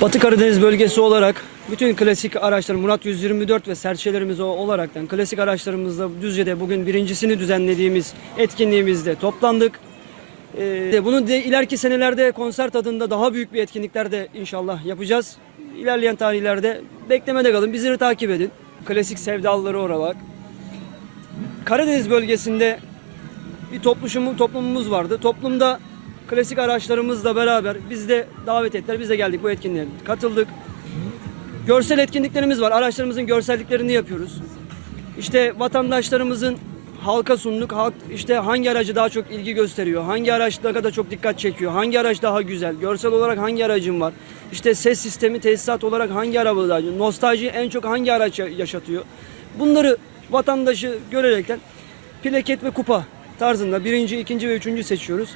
Batı Karadeniz bölgesi olarak bütün klasik araçlar Murat 124 ve serçelerimiz olaraktan klasik araçlarımızla Düzce'de bugün birincisini düzenlediğimiz etkinliğimizde toplandık. Ee, bunu de ileriki senelerde konser tadında daha büyük bir etkinlikler de inşallah yapacağız. İlerleyen tarihlerde beklemede kalın. Bizleri takip edin. Klasik sevdalıları olarak. Karadeniz bölgesinde bir toplumumuz vardı. Toplumda klasik araçlarımızla beraber biz de davet ettiler. Biz de geldik bu etkinliğe. Katıldık. Görsel etkinliklerimiz var. Araçlarımızın görselliklerini yapıyoruz. İşte vatandaşlarımızın halka sunduk. Halk işte hangi aracı daha çok ilgi gösteriyor? Hangi araç ne kadar çok dikkat çekiyor? Hangi araç daha güzel? Görsel olarak hangi aracın var? İşte ses sistemi, tesisat olarak hangi araba daha Nostalji en çok hangi araç ya- yaşatıyor? Bunları vatandaşı görerekten plaket ve kupa tarzında birinci, ikinci ve üçüncü seçiyoruz.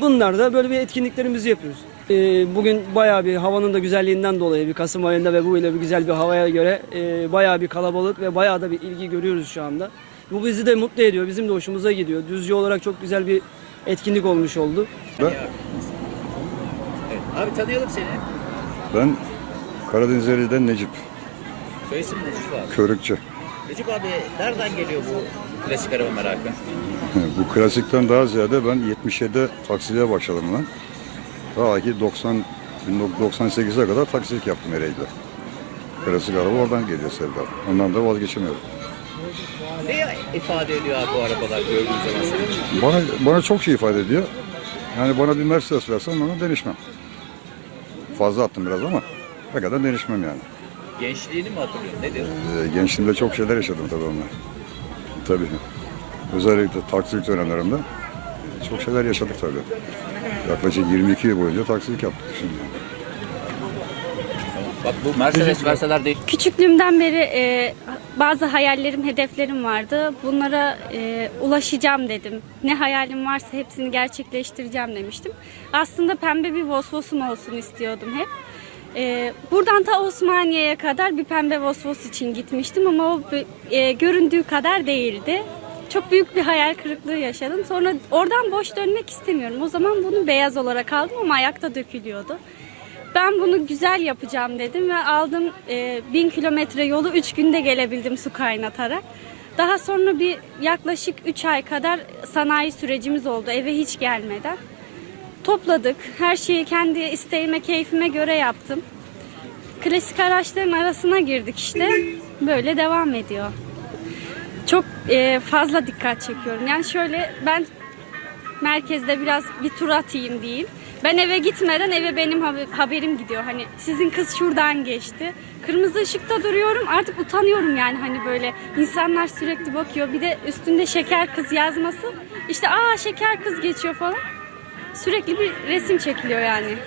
Bunlar da böyle bir etkinliklerimizi yapıyoruz. Ee, bugün bayağı bir havanın da güzelliğinden dolayı bir Kasım ayında ve bu ile bir güzel bir havaya göre e, bayağı bir kalabalık ve bayağı da bir ilgi görüyoruz şu anda. Bu bizi de mutlu ediyor, bizim de hoşumuza gidiyor. Düzce olarak çok güzel bir etkinlik olmuş oldu. Ben, Evet. Abi tanıyalım seni. ben Karadeniz Ereğli'den Necip, Soy isim Necip abi. körükçü. Necip abi nereden geliyor bu klasik araba merakı? Bu klasikten daha ziyade ben 77'de taksiciliğe başladım ben. Daha ki 90 1998'e kadar taksicilik yaptım Ereğli'de. Klasik araba oradan geliyor sevda. Ondan da vazgeçemiyorum. Ne ifade ediyor abi bu arabalar gördüğün zaman? Bana, bana çok şey ifade ediyor. Yani bana bir Mercedes versen ona denişmem. Fazla attım biraz ama ne kadar denişmem yani. Gençliğini mi hatırlıyorsun? Nedir? Ee, gençliğimde çok şeyler yaşadım tabii onunla. Tabii. Özellikle taksilik dönemlerimde çok şeyler yaşadık tabii. Yaklaşık 22 yıl boyunca taksilik yaptık şimdi. Bak bu Mercedes verseler değil. Küçüklüğümden beri e, bazı hayallerim, hedeflerim vardı. Bunlara e, ulaşacağım dedim. Ne hayalim varsa hepsini gerçekleştireceğim demiştim. Aslında pembe bir Vosvos'um olsun istiyordum hep. E, buradan ta Osmaniye'ye kadar bir pembe Vosvos için gitmiştim ama o e, göründüğü kadar değildi. Çok büyük bir hayal kırıklığı yaşadım. Sonra oradan boş dönmek istemiyorum. O zaman bunu beyaz olarak aldım ama ayakta dökülüyordu. Ben bunu güzel yapacağım dedim ve aldım e, bin kilometre yolu 3 günde gelebildim su kaynatarak. Daha sonra bir yaklaşık 3 ay kadar sanayi sürecimiz oldu eve hiç gelmeden. Topladık. Her şeyi kendi isteğime, keyfime göre yaptım. Klasik araçların arasına girdik işte. Böyle devam ediyor. Çok e, fazla dikkat çekiyorum. Yani şöyle ben merkezde biraz bir tur atayım diyeyim. Ben eve gitmeden eve benim haber- haberim gidiyor. Hani sizin kız şuradan geçti. Kırmızı ışıkta duruyorum. Artık utanıyorum yani hani böyle insanlar sürekli bakıyor. Bir de üstünde şeker kız yazması. İşte aa şeker kız geçiyor falan. Sürekli bir resim çekiliyor yani.